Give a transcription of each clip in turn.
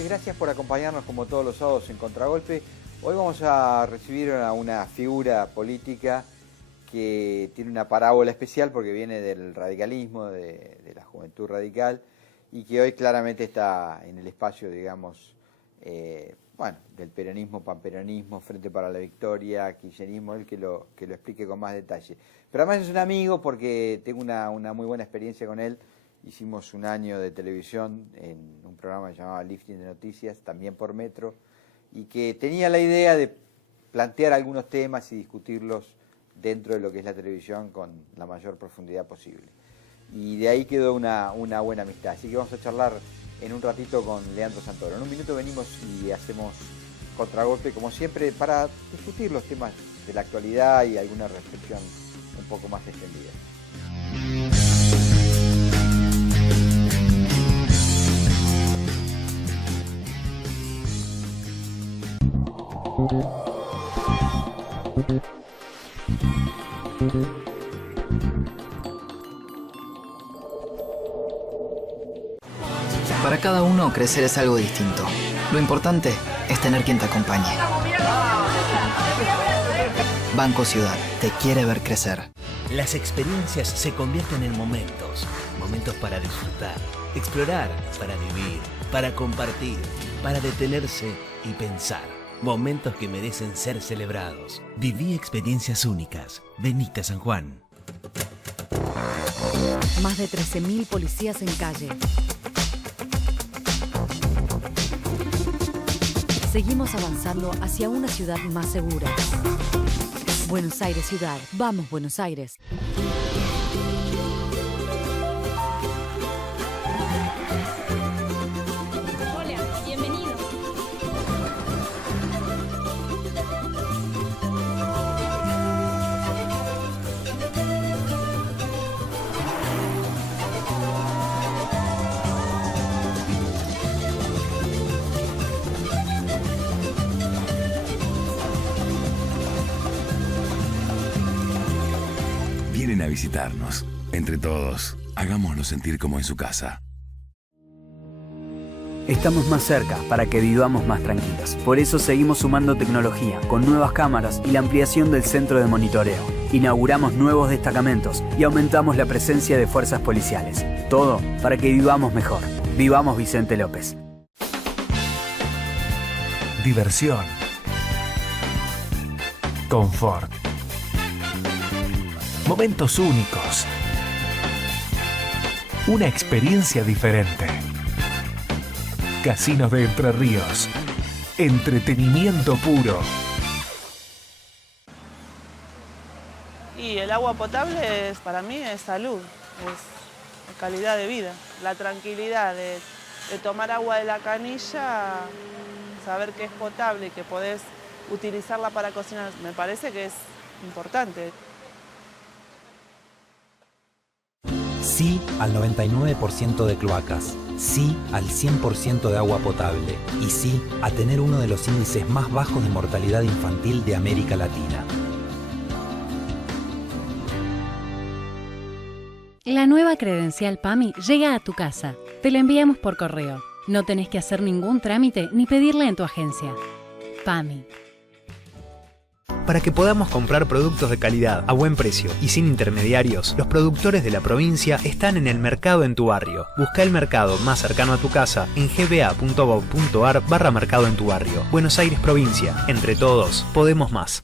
noches, gracias por acompañarnos como todos los sábados en Contragolpe. Hoy vamos a recibir a una figura política que tiene una parábola especial porque viene del radicalismo, de la juventud radical, y que hoy claramente está en el espacio, digamos, del peronismo, panperonismo, Frente para la Victoria, kirchnerismo, él que lo explique con más detalle. Pero además es un amigo porque tengo una muy buena experiencia con él. Hicimos un año de televisión en un programa que se llamaba Lifting de Noticias, también por Metro, y que tenía la idea de plantear algunos temas y discutirlos dentro de lo que es la televisión con la mayor profundidad posible. Y de ahí quedó una buena amistad. Así que vamos a charlar en un ratito con Leandro Santoro. En un minuto venimos y hacemos Contragolpe, como siempre, para discutir los temas de la actualidad y alguna reflexión un poco más extendida. Para cada uno, crecer es algo distinto. Lo importante es tener quien te acompañe. Banco Ciudad te quiere ver crecer. Las experiencias se convierten en momentos. Momentos para disfrutar, explorar, para vivir, para compartir, para detenerse y pensar. Momentos que merecen ser celebrados. Viví experiencias únicas. Venite a San Juan. Más de 13.000 policías en calle. Seguimos avanzando hacia una ciudad más segura. Buenos Aires Ciudad. Vamos, Buenos Aires. Hola, bienvenido. Vienen a visitarnos. Entre todos, hagámoslo sentir como en su casa. Estamos más cerca para que vivamos más tranquilos. Por eso seguimos sumando tecnología, con nuevas cámaras y la ampliación del centro de monitoreo. Inauguramos nuevos destacamentos y aumentamos la presencia de fuerzas policiales. Todo para que vivamos mejor. Vivamos Vicente López. Diversión. Confort. Momentos únicos. Una experiencia diferente. Casinos de Entre Ríos. Entretenimiento puro. Y el agua potable para mí es salud, es calidad de vida. La tranquilidad de tomar agua de la canilla, saber que es potable y que podés utilizarla para cocinar, me parece que es importante. Sí al 99% de cloacas, sí al 100% de agua potable y sí a tener uno de los índices más bajos de mortalidad infantil de América Latina. La nueva credencial PAMI llega a tu casa. Te la enviamos por correo. No tenés que hacer ningún trámite ni pedirla en tu agencia. PAMI. Para que podamos comprar productos de calidad, a buen precio y sin intermediarios, los productores de la provincia están en el mercado en tu barrio. Busca el mercado más cercano a tu casa en gba.gov.ar/mercado en tu barrio. Buenos Aires Provincia. Entre todos, podemos más.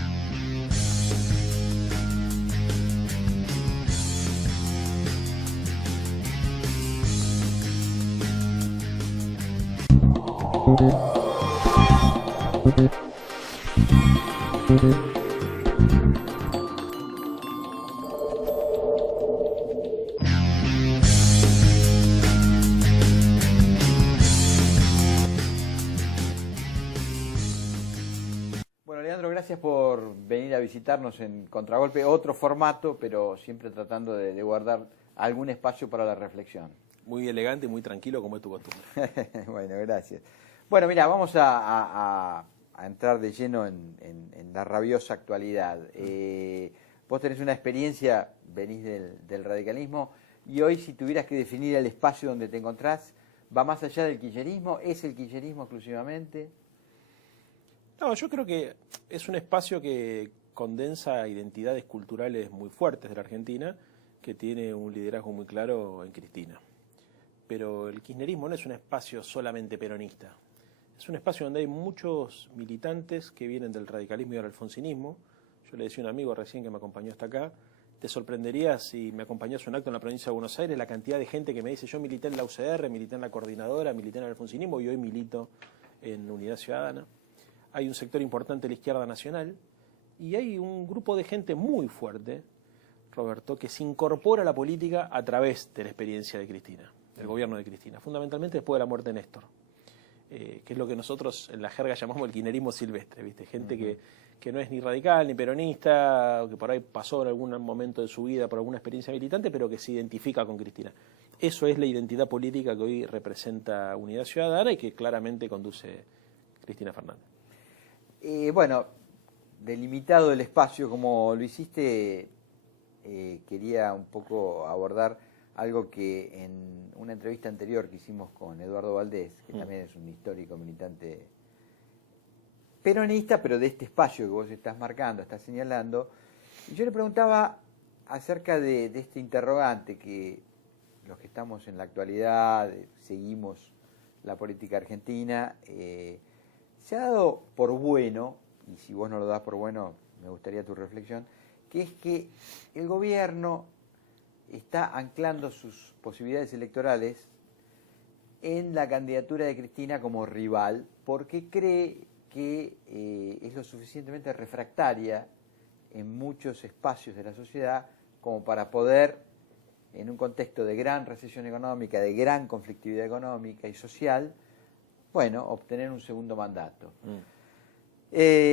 Bueno, Leandro, gracias por venir a visitarnos en Contragolpe, otro formato, pero siempre tratando de guardar algún espacio para la reflexión. Muy elegante y muy tranquilo, como es tu costumbre. Bueno, gracias. Bueno, mira, vamos a entrar de lleno en la rabiosa actualidad. Vos tenés una experiencia, venís del radicalismo, y hoy si tuvieras que definir el espacio donde te encontrás, ¿Va más allá del kirchnerismo? ¿Es el kirchnerismo exclusivamente? No, yo creo que es un espacio que condensa identidades culturales muy fuertes de la Argentina, que tiene un liderazgo muy claro en Cristina. Pero el kirchnerismo no es un espacio solamente peronista. Es un espacio donde hay muchos militantes que vienen del radicalismo y del alfonsinismo. Yo le decía a un amigo recién que me acompañó hasta acá, te sorprendería si me acompañás a un acto en la provincia de Buenos Aires, la cantidad de gente que me dice, yo milité en la UCR, milité en la Coordinadora, milité en el alfonsinismo y hoy milito en Unidad Ciudadana. Hay un sector importante de la izquierda nacional y hay un grupo de gente muy fuerte, Roberto, que se incorpora a la política a través de la experiencia de Cristina, del gobierno de Cristina, fundamentalmente después de la muerte de Néstor, que es lo que nosotros en la jerga llamamos el kirchnerismo silvestre, ¿viste? Gente que no es ni radical ni peronista, o que por ahí pasó en algún momento de su vida por alguna experiencia militante, pero que se identifica con Cristina. Eso es la identidad política que hoy representa Unidad Ciudadana y que claramente conduce Cristina Fernández. Bueno, delimitado el espacio como lo hiciste, quería un poco abordar algo que en una entrevista anterior que hicimos con Eduardo Valdés, que también es un histórico militante peronista, pero de este espacio que vos estás marcando, estás señalando, y yo le preguntaba acerca de este interrogante que los que estamos en la actualidad, seguimos la política argentina, se ha dado por bueno, y si vos no lo das por bueno, me gustaría tu reflexión, que es que el gobierno está anclando sus posibilidades electorales en la candidatura de Cristina como rival, porque cree que es lo suficientemente refractaria en muchos espacios de la sociedad como para poder, en un contexto de gran recesión económica, de gran conflictividad económica y social, bueno, obtener un segundo mandato.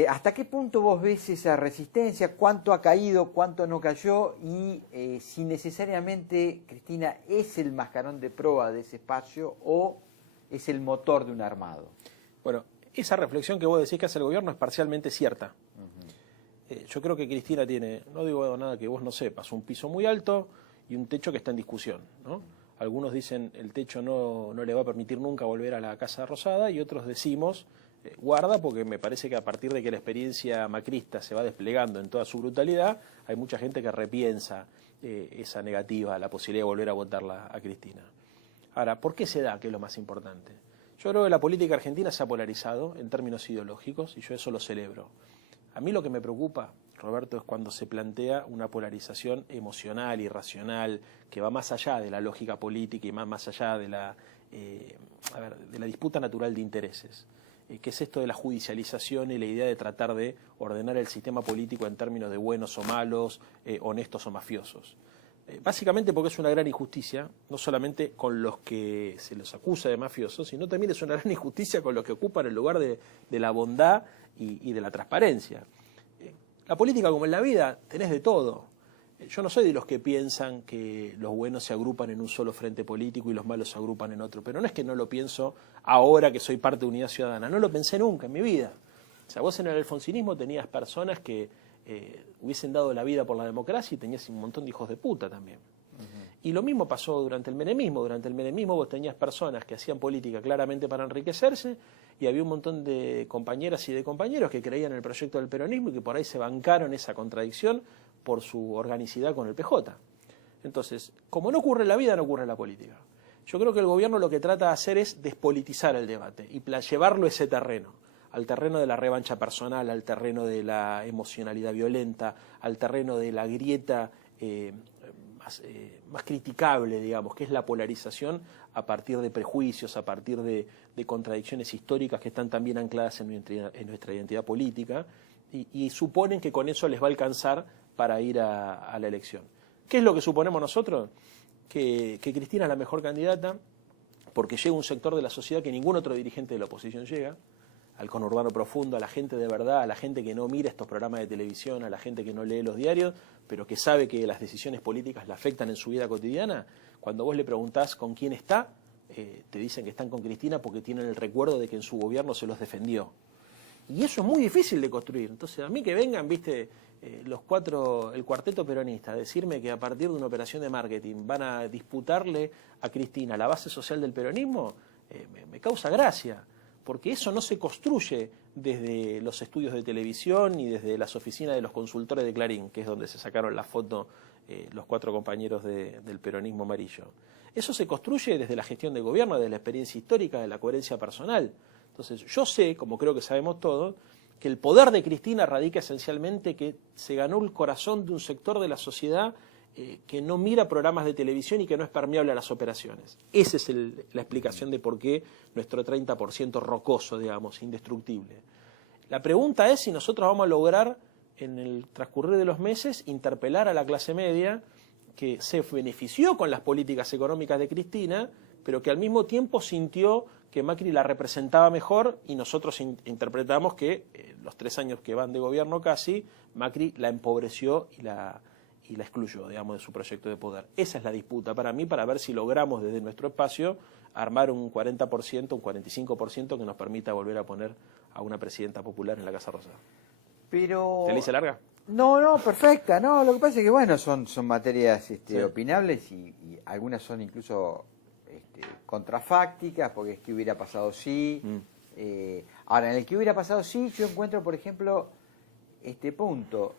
¿Hasta qué punto vos ves esa resistencia? ¿Cuánto ha caído? ¿Cuánto no cayó? Y si necesariamente Cristina es el mascarón de proa de ese espacio o es el motor de un armado. Bueno, esa reflexión que vos decís que hace el gobierno es parcialmente cierta. Yo creo que Cristina tiene, no digo nada que vos no sepas, un piso muy alto y un techo que está en discusión, ¿no? Algunos dicen el techo no le va a permitir nunca volver a la Casa Rosada y otros decimos guarda, porque me parece que a partir de que la experiencia macrista se va desplegando en toda su brutalidad, hay mucha gente que repiensa esa negativa, la posibilidad de volver a votarla a Cristina. Ahora, ¿por qué se da? Que es lo más importante. Yo creo que la política argentina se ha polarizado en términos ideológicos y yo eso lo celebro. A mí lo que me preocupa, Roberto, es cuando se plantea una polarización emocional y racional que va más allá de la lógica política y más allá de la disputa natural de intereses. ¿Qué es esto de la judicialización y la idea de tratar de ordenar el sistema político en términos de buenos o malos, honestos o mafiosos? Básicamente porque es una gran injusticia, no solamente con los que se los acusa de mafiosos, sino también es una gran injusticia con los que ocupan el lugar de la bondad y de la transparencia. La política, como en la vida, tenés de todo. Yo no soy de los que piensan que los buenos se agrupan en un solo frente político y los malos se agrupan en otro, pero no es que no lo pienso ahora que soy parte de Unidad Ciudadana, no lo pensé nunca en mi vida. O sea, vos en el alfonsinismo tenías personas que hubiesen dado la vida por la democracia y tenías un montón de hijos de puta también. Y lo mismo pasó durante el menemismo. Durante el menemismo vos tenías personas que hacían política claramente para enriquecerse y había un montón de compañeras y de compañeros que creían en el proyecto del peronismo y que por ahí se bancaron esa contradicción por su organicidad con el PJ. Entonces, como no ocurre en la vida, no ocurre en la política. Yo creo que el gobierno lo que trata de hacer es despolitizar el debate y llevarlo a ese terreno, al terreno de la revancha personal, al terreno de la emocionalidad violenta, al terreno de la grieta más criticable, digamos, que es la polarización a partir de prejuicios, a partir de contradicciones históricas que están también ancladas en nuestra identidad política y suponen que con eso les va a alcanzar para ir a la elección. ¿Qué es lo que suponemos nosotros? Que Cristina es la mejor candidata porque llega un sector de la sociedad que ningún otro dirigente de la oposición llega, al conurbano profundo, a la gente de verdad, a la gente que no mira estos programas de televisión, a la gente que no lee los diarios, pero que sabe que las decisiones políticas la afectan en su vida cotidiana. Cuando vos le preguntás con quién está, te dicen que están con Cristina porque tienen el recuerdo de que en su gobierno se los defendió. Y eso es muy difícil de construir. Entonces, a mí que vengan, viste, el cuarteto peronista, decirme que a partir de una operación de marketing van a disputarle a Cristina la base social del peronismo, me causa gracia, porque eso no se construye desde los estudios de televisión ni desde las oficinas de los consultores de Clarín, que es donde se sacaron la foto los 4 compañeros del peronismo amarillo. Eso se construye desde la gestión de gobierno, desde la experiencia histórica, de la coherencia personal. Entonces, yo sé, como creo que sabemos todos, que el poder de Cristina radica esencialmente que se ganó el corazón de un sector de la sociedad que no mira programas de televisión y que no es permeable a las operaciones. Esa es la explicación de por qué nuestro 30% rocoso, digamos, indestructible. La pregunta es si nosotros vamos a lograr, en el transcurrir de los meses, interpelar a la clase media que se benefició con las políticas económicas de Cristina, pero que al mismo tiempo sintió que Macri la representaba mejor y nosotros interpretamos que los 3 años que van de gobierno casi, Macri la empobreció y la excluyó, digamos, de su proyecto de poder. Esa es la disputa para mí, para ver si logramos desde nuestro espacio armar un 40%, un 45% que nos permita volver a poner a una presidenta popular en la Casa Rosada. Pero... ¿Te la hice larga? No, perfecta. No, lo que pasa es que, bueno, son materias opinables y algunas son incluso contrafácticas, porque es que hubiera pasado sí. Ahora, en el que hubiera pasado sí, yo encuentro, por ejemplo, este punto.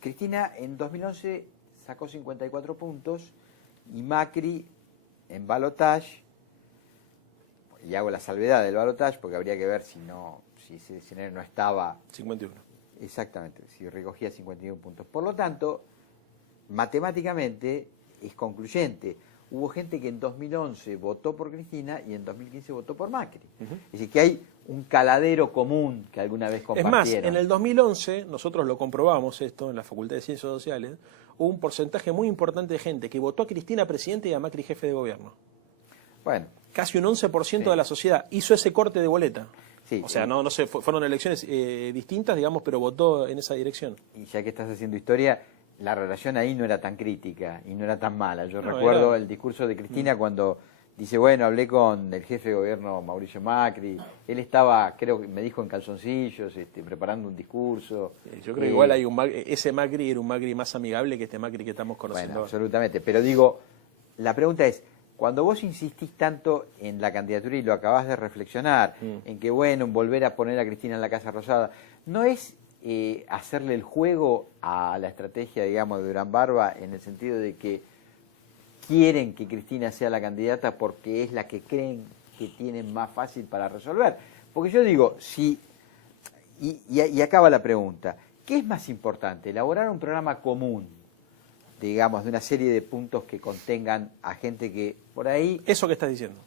Cristina en 2011 sacó 54 puntos y Macri en balotaje, y hago la salvedad del balotaje porque habría que ver si ese escenario no estaba... 51. Exactamente, si recogía 51 puntos. Por lo tanto, matemáticamente es concluyente. Hubo gente que en 2011 votó por Cristina y en 2015 votó por Macri. Es decir, que hay un caladero común que alguna vez compartieron. Es más, en el 2011, nosotros lo comprobamos esto en la Facultad de Ciencias Sociales, hubo un porcentaje muy importante de gente que votó a Cristina presidente y a Macri jefe de gobierno. Bueno. Casi un 11% de la sociedad hizo ese corte de boleta. Sí, o sea, no sé, fueron elecciones distintas, digamos, pero votó en esa dirección. Y ya que estás haciendo historia, la relación ahí no era tan crítica y no era tan mala. Yo recuerdo el discurso de Cristina cuando dice, bueno, hablé con el jefe de gobierno Mauricio Macri, él estaba, creo que me dijo en calzoncillos, preparando un discurso. Yo creo que igual hay ese Macri era un Macri más amigable que este Macri que estamos conociendo. Bueno, absolutamente, pero digo, la pregunta es, cuando vos insistís tanto en la candidatura y lo acabás de reflexionar, en que, bueno, volver a poner a Cristina en la Casa Rosada, ¿no es hacerle el juego a la estrategia, digamos, de Durán Barba en el sentido de que quieren que Cristina sea la candidata porque es la que creen que tienen más fácil para resolver? Porque yo digo, y acaba la pregunta, ¿qué es más importante? ¿Elaborar un programa común, digamos, de una serie de puntos que contengan a gente que por ahí... Eso que estás diciendo.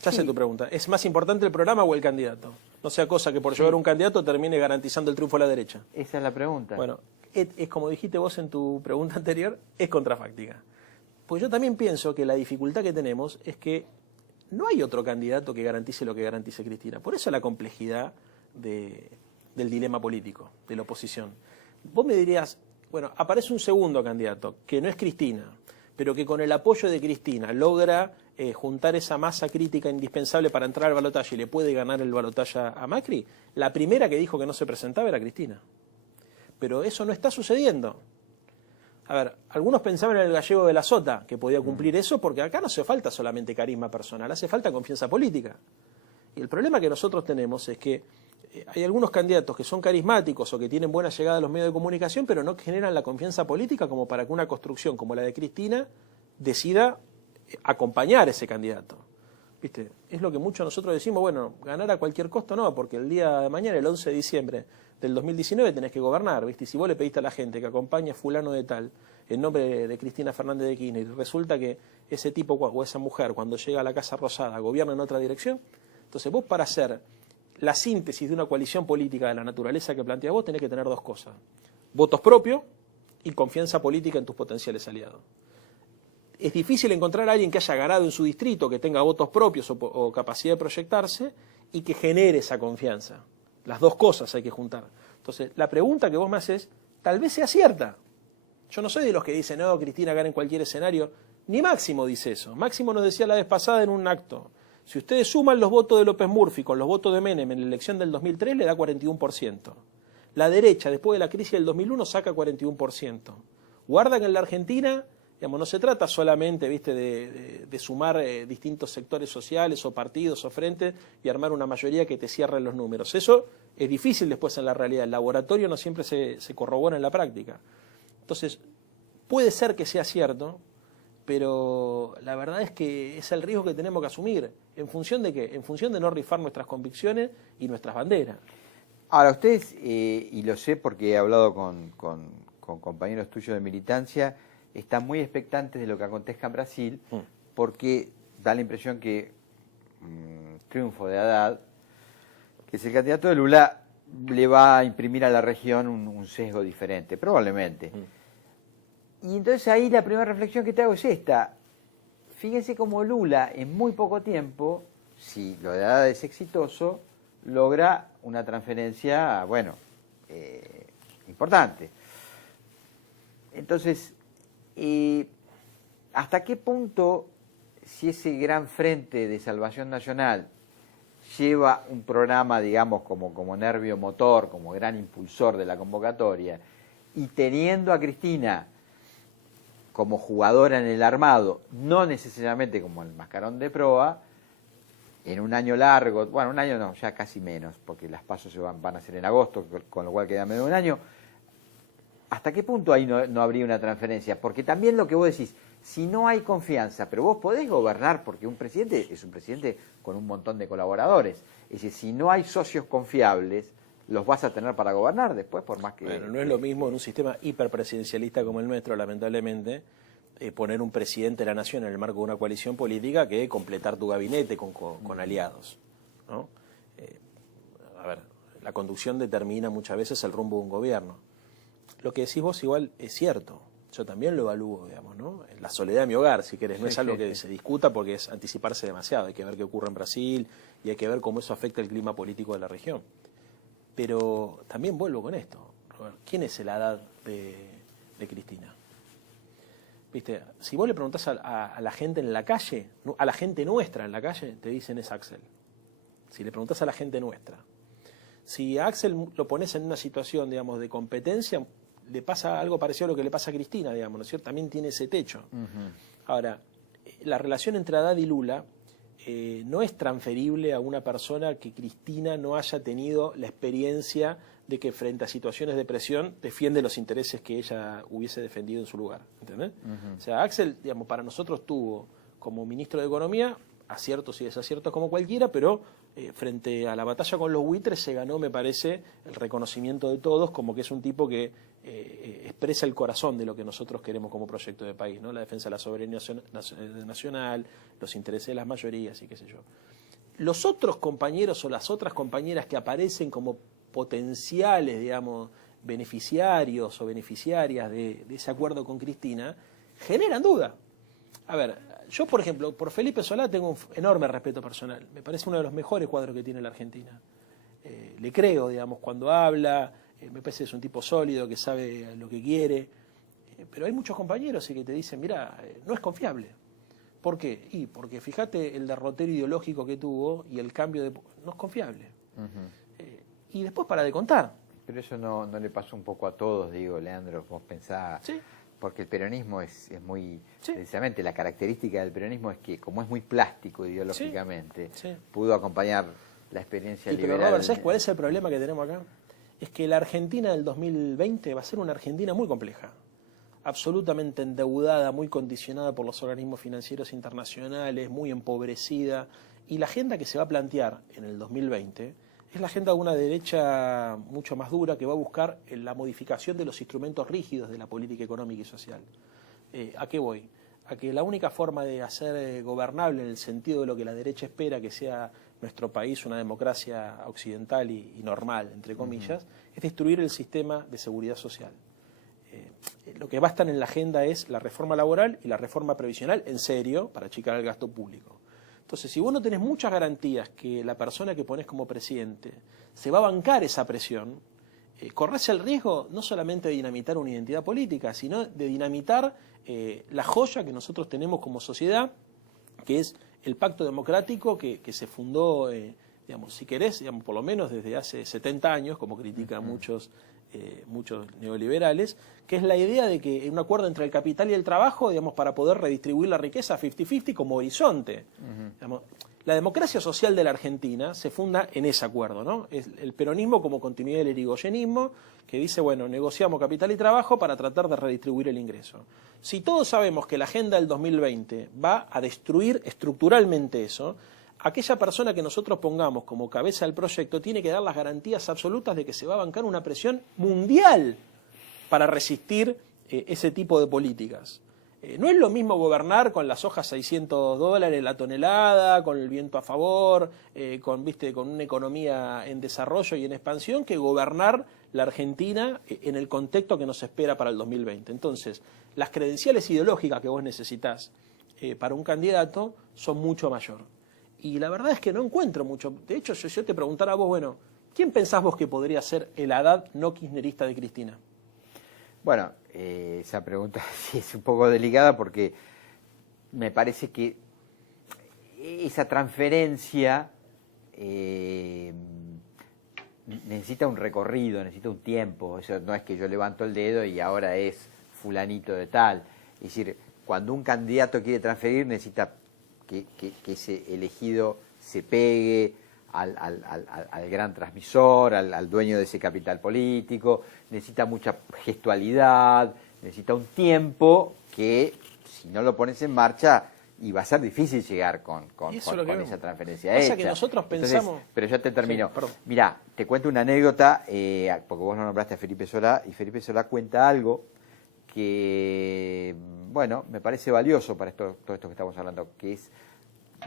Ya sé tu pregunta. ¿Es más importante el programa o el candidato? No sea cosa que por llevar un candidato termine garantizando el triunfo a la derecha. Esa es la pregunta. Bueno, es como dijiste vos en tu pregunta anterior, es contrafáctica. Pues yo también pienso que la dificultad que tenemos es que no hay otro candidato que garantice lo que garantice Cristina. Por eso la complejidad del dilema político, de la oposición. Vos me dirías, bueno, aparece un segundo candidato, que no es Cristina, pero que con el apoyo de Cristina logra juntar esa masa crítica indispensable para entrar al balotaje y le puede ganar el balotaje a Macri. La primera que dijo que no se presentaba era Cristina. Pero eso no está sucediendo. A ver, algunos pensaban en el gallego de la Sota, que podía cumplir eso, porque acá no hace falta solamente carisma personal, hace falta confianza política. Y el problema que nosotros tenemos es que hay algunos candidatos que son carismáticos o que tienen buena llegada a los medios de comunicación, pero no generan la confianza política como para que una construcción como la de Cristina decida acompañar a ese candidato. ¿Viste? Es lo que muchos nosotros decimos, bueno, ganar a cualquier costo no, porque el día de mañana, el 11 de diciembre del 2019, tenés que gobernar, ¿viste? Y si vos le pediste a la gente que acompañe a fulano de tal en nombre de Cristina Fernández de Kirchner, y resulta que ese tipo o esa mujer cuando llega a la Casa Rosada gobierna en otra dirección, entonces vos para hacer la síntesis de una coalición política de la naturaleza que planteas vos tenés que tener dos cosas: votos propios y confianza política en tus potenciales aliados. Es difícil encontrar a alguien que haya ganado en su distrito, que tenga votos propios o capacidad de proyectarse y que genere esa confianza. Las dos cosas hay que juntar. Entonces, la pregunta que vos me haces tal vez sea cierta. Yo no soy de los que dicen, no, Cristina gana en cualquier escenario. Ni Máximo dice eso. Máximo nos decía la vez pasada en un acto, si ustedes suman los votos de López Murphy con los votos de Menem en la elección del 2003, le da 41%. La derecha, después de la crisis del 2001, saca 41%. Guarda que en la Argentina, digamos, no se trata solamente, ¿viste?, de sumar distintos sectores sociales o partidos o frentes y armar una mayoría que te cierre los números. Eso es difícil después en la realidad. El laboratorio no siempre se corrobora en la práctica. Entonces, puede ser que sea cierto, pero la verdad es que es el riesgo que tenemos que asumir. ¿En función de qué? En función de no rifar nuestras convicciones y nuestras banderas. Ahora, ustedes, y lo sé porque he hablado con compañeros tuyos de militancia, están muy expectantes de lo que acontezca en Brasil, porque da la impresión que triunfo de Haddad, que es el candidato de Lula, le va a imprimir a la región un sesgo diferente, probablemente. Y entonces ahí la primera reflexión que te hago es esta. Fíjense cómo Lula, en muy poco tiempo, si lo de Haddad es exitoso, logra una transferencia, bueno, importante. Entonces, ¿hasta qué punto, si ese gran frente de salvación nacional lleva un programa, digamos, como nervio motor, como gran impulsor de la convocatoria, y teniendo a Cristina como jugadora en el armado, no necesariamente como el mascarón de proa, en un año largo, bueno, un año no, ya casi menos, porque las pasos van a ser en agosto, con lo cual queda menos de un año, ¿hasta qué punto ahí no habría una transferencia? Porque también lo que vos decís, si no hay confianza, pero vos podés gobernar, porque un presidente es un presidente con un montón de colaboradores, es decir, si no hay socios confiables, los vas a tener para gobernar después, por más que... Bueno, no es lo mismo en un sistema hiperpresidencialista como el nuestro, lamentablemente, poner un presidente de la nación en el marco de una coalición política que completar tu gabinete con aliados, ¿no? A ver, la conducción determina muchas veces el rumbo de un gobierno. Lo que decís vos igual es cierto, yo también lo evalúo, digamos, ¿no? La soledad de mi hogar, si querés, no es algo que se discuta porque es anticiparse demasiado, hay que ver qué ocurre en Brasil y hay que ver cómo eso afecta el clima político de la región. Pero también vuelvo con esto, Robert, ¿quién es el Haddad de Cristina? ¿Viste? Si vos le preguntás a la gente en la calle, a la gente nuestra en la calle, te dicen es Axel. Si le preguntás a la gente nuestra. Si a Axel lo pones en una situación, digamos, de competencia, le pasa algo parecido a lo que le pasa a Cristina, digamos, ¿no es cierto? También tiene ese techo. Ahora, la relación entre Haddad y Lula no es transferible a una persona que Cristina no haya tenido la experiencia de que frente a situaciones de presión defiende los intereses que ella hubiese defendido en su lugar, ¿entendés? O sea, Axel, digamos, para nosotros tuvo como ministro de Economía aciertos y desaciertos como cualquiera, pero frente a la batalla con los buitres se ganó, me parece, el reconocimiento de todos como que es un tipo que expresa el corazón de lo que nosotros queremos como proyecto de país, ¿no? La defensa de la soberanía nacional, los intereses de las mayorías y qué sé yo. Los otros compañeros o las otras compañeras que aparecen como potenciales, digamos, beneficiarios o beneficiarias de ese acuerdo con Cristina, generan duda. A ver, yo, por ejemplo, por Felipe Solá tengo un enorme respeto personal. Me parece uno de los mejores cuadros que tiene la Argentina. Le creo, digamos, cuando habla, me parece que es un tipo sólido, que sabe lo que quiere. Pero hay muchos compañeros que te dicen, mira, no es confiable. ¿Por qué? Y porque fíjate el derrotero ideológico que tuvo y el cambio de... No es confiable. Y después para de contar. Pero eso no le pasó un poco a todos, digo, Leandro, vos pensás... Sí. Porque el peronismo es muy... Sí. Precisamente la característica del peronismo es que, como es muy plástico ideológicamente, pudo acompañar la experiencia liberal. Pero Robert, ¿sabes cuál es el problema que tenemos acá? Es que la Argentina del 2020 va a ser una Argentina muy compleja. Absolutamente endeudada, muy condicionada por los organismos financieros internacionales, muy empobrecida. Y la agenda que se va a plantear en el 2020... es la agenda de una derecha mucho más dura que va a buscar la modificación de los instrumentos rígidos de la política económica y social. ¿A qué voy? A que la única forma de hacer gobernable en el sentido de lo que la derecha espera que sea nuestro país, una democracia occidental y normal, entre comillas, es destruir el sistema de seguridad social. Lo que va a estar en la agenda es la reforma laboral y la reforma previsional en serio para achicar el gasto público. Entonces, si vos no tenés muchas garantías que la persona que ponés como presidente se va a bancar esa presión, corres el riesgo no solamente de dinamitar una identidad política, sino de dinamitar la joya que nosotros tenemos como sociedad, que es el pacto democrático que se fundó digamos, si querés, digamos, por lo menos desde hace 70 años, como critican muchos neoliberales, que es la idea de que un acuerdo entre el capital y el trabajo, digamos, para poder redistribuir la riqueza 50-50 como horizonte. Digamos, la democracia social de la Argentina se funda en ese acuerdo, ¿no? Es el peronismo como continuidad del irigoyenismo, que dice, bueno, negociamos capital y trabajo para tratar de redistribuir el ingreso. Si todos sabemos que la agenda del 2020 va a destruir estructuralmente eso, aquella persona que nosotros pongamos como cabeza del proyecto tiene que dar las garantías absolutas de que se va a bancar una presión mundial para resistir ese tipo de políticas. No es lo mismo gobernar con las hojas $600 la tonelada, con el viento a favor, con una economía en desarrollo y en expansión, que gobernar la Argentina en el contexto que nos espera para el 2020. Entonces, las credenciales ideológicas que vos necesitás para un candidato son mucho mayor. Y la verdad es que no encuentro mucho. De hecho, yo te preguntara a vos, bueno, ¿quién pensás vos que podría ser el Haddad no kirchnerista de Cristina? Bueno, esa pregunta sí es un poco delicada porque me parece que esa transferencia necesita un recorrido, necesita un tiempo. Eso no es que yo levanto el dedo y ahora es fulanito de tal. Es decir, cuando un candidato quiere transferir necesita que ese elegido se pegue al gran transmisor, al dueño de ese capital político, necesita mucha gestualidad, necesita un tiempo que si no lo pones en marcha y va a ser difícil llegar con esa transferencia hecha. Que nosotros pensamos... Entonces, pero ya te termino. Sí, mirá, te cuento una anécdota, porque vos no nombraste a Felipe Solá, y Felipe Solá cuenta algo que, bueno, me parece valioso para todo esto que estamos hablando, que es...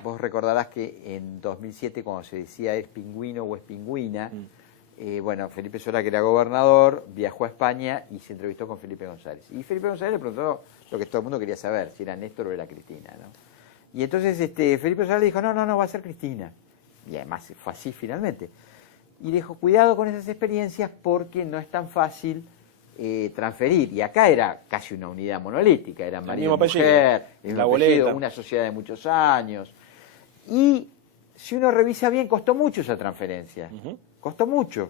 Vos recordarás que en 2007, cuando se decía es pingüino o es pingüina, bueno, Felipe Solá, que era gobernador, viajó a España y se entrevistó con Felipe González. Y Felipe González le preguntó lo que todo el mundo quería saber, si era Néstor o era Cristina, ¿no? Y entonces Felipe González dijo, no, va a ser Cristina. Y además fue así finalmente. Y dijo, cuidado con esas experiencias porque no es tan fácil transferir. Y acá era casi una unidad monolítica, era marido y mujer, la boleta, una sociedad de muchos años. Y si uno revisa bien, costó mucho esa transferencia. Costó mucho.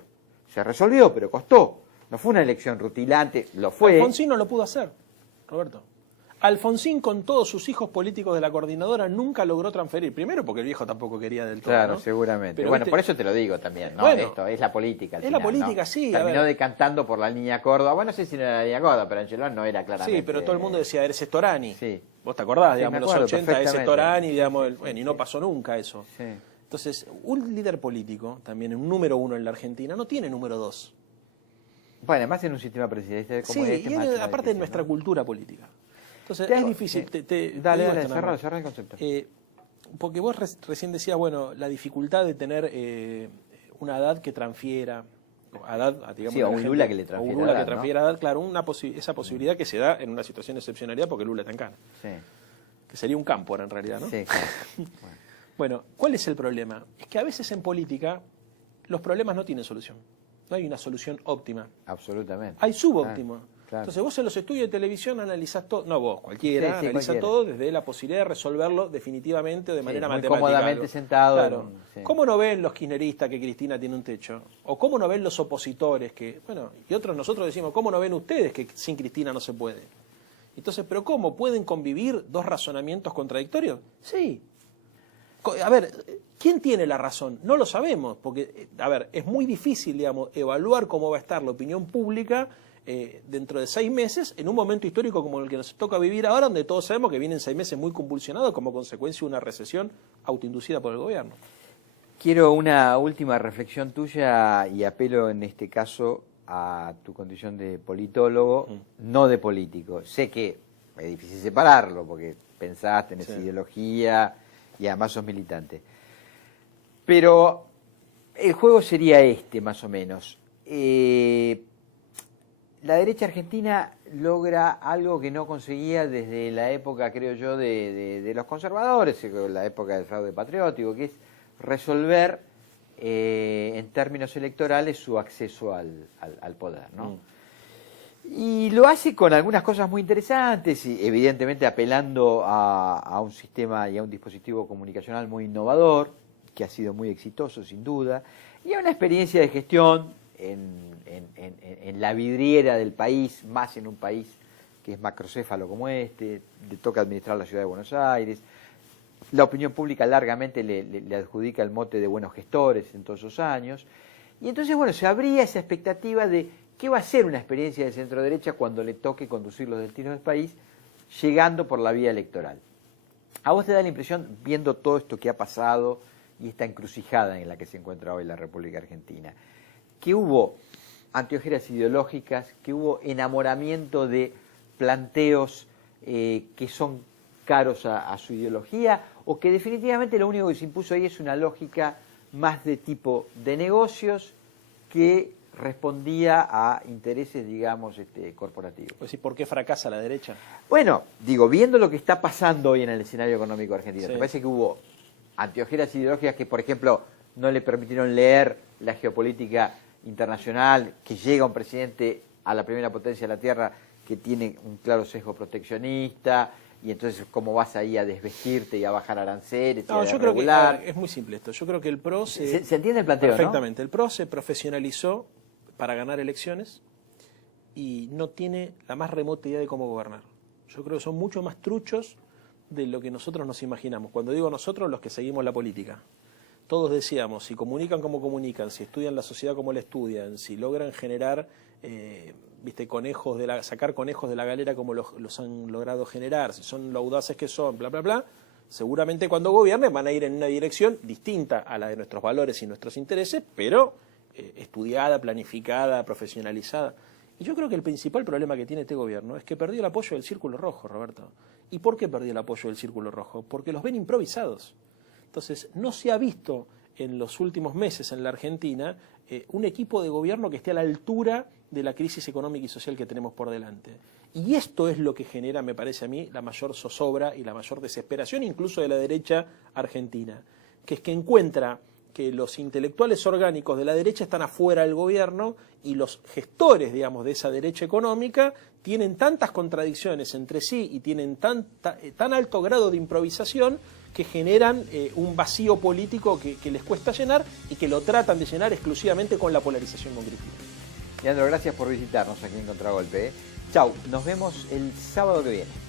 Se resolvió, pero costó. No fue una elección rutilante, lo fue. Alfonsín no lo pudo hacer, Roberto. Alfonsín, con todos sus hijos políticos de la coordinadora, nunca logró transferir. Primero porque el viejo tampoco quería del todo. Claro, ¿no? Seguramente. Pero, bueno, por eso te lo digo también, ¿no? Bueno, esto es la política. Es final, la política, ¿no? sí. Terminó decantando por la línea Córdoba. Bueno, no sé si no era la línea Córdoba, pero Angelón no era claramente. Sí, pero todo el mundo decía, eres Storani. Sí. ¿Vos te acordás? Sí, digamos, acuerdo, los 80, ese Storani, digamos, bueno, y no sí. pasó nunca eso. Sí. Entonces, un líder político, también un número 1 en la Argentina, no tiene número 2. Bueno, además en un sistema presidencial como sí, este. Y aparte de nuestra cultura política. Entonces, es difícil. Dale, cerra el concepto. Porque vos recién decías, bueno, la dificultad de tener una Haddad que transfiera, digamos, sí, o un Lula que le transfiera. O un Lula que transfiera a Haddad, claro, esa posibilidad que se da en una situación de excepcionalidad porque Lula está en Cana. Sí. Que sería un campo en realidad, ¿no? Sí. Bueno, ¿cuál es el problema? Es que a veces en política los problemas no tienen solución. No hay una solución óptima. Absolutamente. Hay subóptimo. Claro. Entonces vos en los estudios de televisión analizás todo, no vos, cualquiera, analiza todo desde la posibilidad de resolverlo definitivamente o de manera matemática. Cómodamente sentado. Claro. ¿Cómo no ven los kirchneristas que Cristina tiene un techo? ¿O cómo no ven los opositores que, bueno, y nosotros decimos, ¿cómo no ven ustedes que sin Cristina no se puede? Entonces, ¿pero cómo? ¿Pueden convivir dos razonamientos contradictorios? Sí. A ver, ¿quién tiene la razón? No lo sabemos, porque, a ver, es muy difícil, digamos, evaluar cómo va a estar la opinión pública dentro de 6 meses, en un momento histórico como el que nos toca vivir ahora, donde todos sabemos que vienen 6 meses muy convulsionados como consecuencia de una recesión autoinducida por el gobierno. Quiero una última reflexión tuya y apelo en este caso a tu condición de politólogo, no de político. Sé que es difícil separarlo porque pensás, tenés ideología y además sos militante. Pero el juego sería este, más o menos. La derecha argentina logra algo que no conseguía desde la época, creo yo, de los conservadores, la época del fraude patriótico, que es resolver en términos electorales su acceso al poder, ¿no? Y lo hace con algunas cosas muy interesantes, y evidentemente apelando a un sistema y a un dispositivo comunicacional muy innovador, que ha sido muy exitoso sin duda, y a una experiencia de gestión en la vidriera del país, más en un país que es macrocéfalo como este, le toca administrar la ciudad de Buenos Aires. La opinión pública largamente le adjudica el mote de buenos gestores en todos esos años. Y entonces, bueno, se abría esa expectativa de qué va a ser una experiencia de centro-derecha cuando le toque conducir los destinos del país, llegando por la vía electoral. ¿A vos te da la impresión, viendo todo esto que ha pasado y esta encrucijada en la que se encuentra hoy la República Argentina, que hubo anteojeras ideológicas, que hubo enamoramiento de planteos que son caros a su ideología, o que definitivamente lo único que se impuso ahí es una lógica más de tipo de negocios que respondía a intereses, digamos, corporativos? Pues sí, ¿por qué fracasa la derecha? Bueno, digo, viendo lo que está pasando hoy en el escenario económico argentino, Sí. me parece que hubo anteojeras ideológicas que, por ejemplo, no le permitieron leer la geopolítica internacional, que llega un presidente a la primera potencia de la Tierra que tiene un claro sesgo proteccionista, y entonces cómo vas ahí a desvestirte y a bajar aranceles. No, y a yo creo que regular. es muy simple esto. Yo creo que el PRO ¿Se entiende el planteo, perfectamente. ¿No? El PRO se profesionalizó para ganar elecciones y no tiene la más remota idea de cómo gobernar. Yo creo que son mucho más truchos de lo que nosotros nos imaginamos. Cuando digo nosotros, los que seguimos la política. Todos decíamos, si comunican como comunican, si estudian la sociedad como la estudian, si logran generar, sacar conejos de la galera como los han logrado generar, si son lo audaces que son, bla, bla, bla, seguramente cuando gobiernen van a ir en una dirección distinta a la de nuestros valores y nuestros intereses, pero estudiada, planificada, profesionalizada. Y yo creo que el principal problema que tiene este gobierno es que perdió el apoyo del Círculo Rojo, Roberto. ¿Y por qué perdió el apoyo del Círculo Rojo? Porque los ven improvisados. Entonces, no se ha visto en los últimos meses en la Argentina un equipo de gobierno que esté a la altura de la crisis económica y social que tenemos por delante. Y esto es lo que genera, me parece a mí, la mayor zozobra y la mayor desesperación, incluso de la derecha argentina, que es que encuentra que los intelectuales orgánicos de la derecha están afuera del gobierno y los gestores, digamos, de esa derecha económica tienen tantas contradicciones entre sí y tienen tan alto grado de improvisación que generan un vacío político que les cuesta llenar y que lo tratan de llenar exclusivamente con la polarización con Cristina. Leandro, gracias por visitarnos aquí en Contragolpe. Chau, nos vemos el sábado que viene.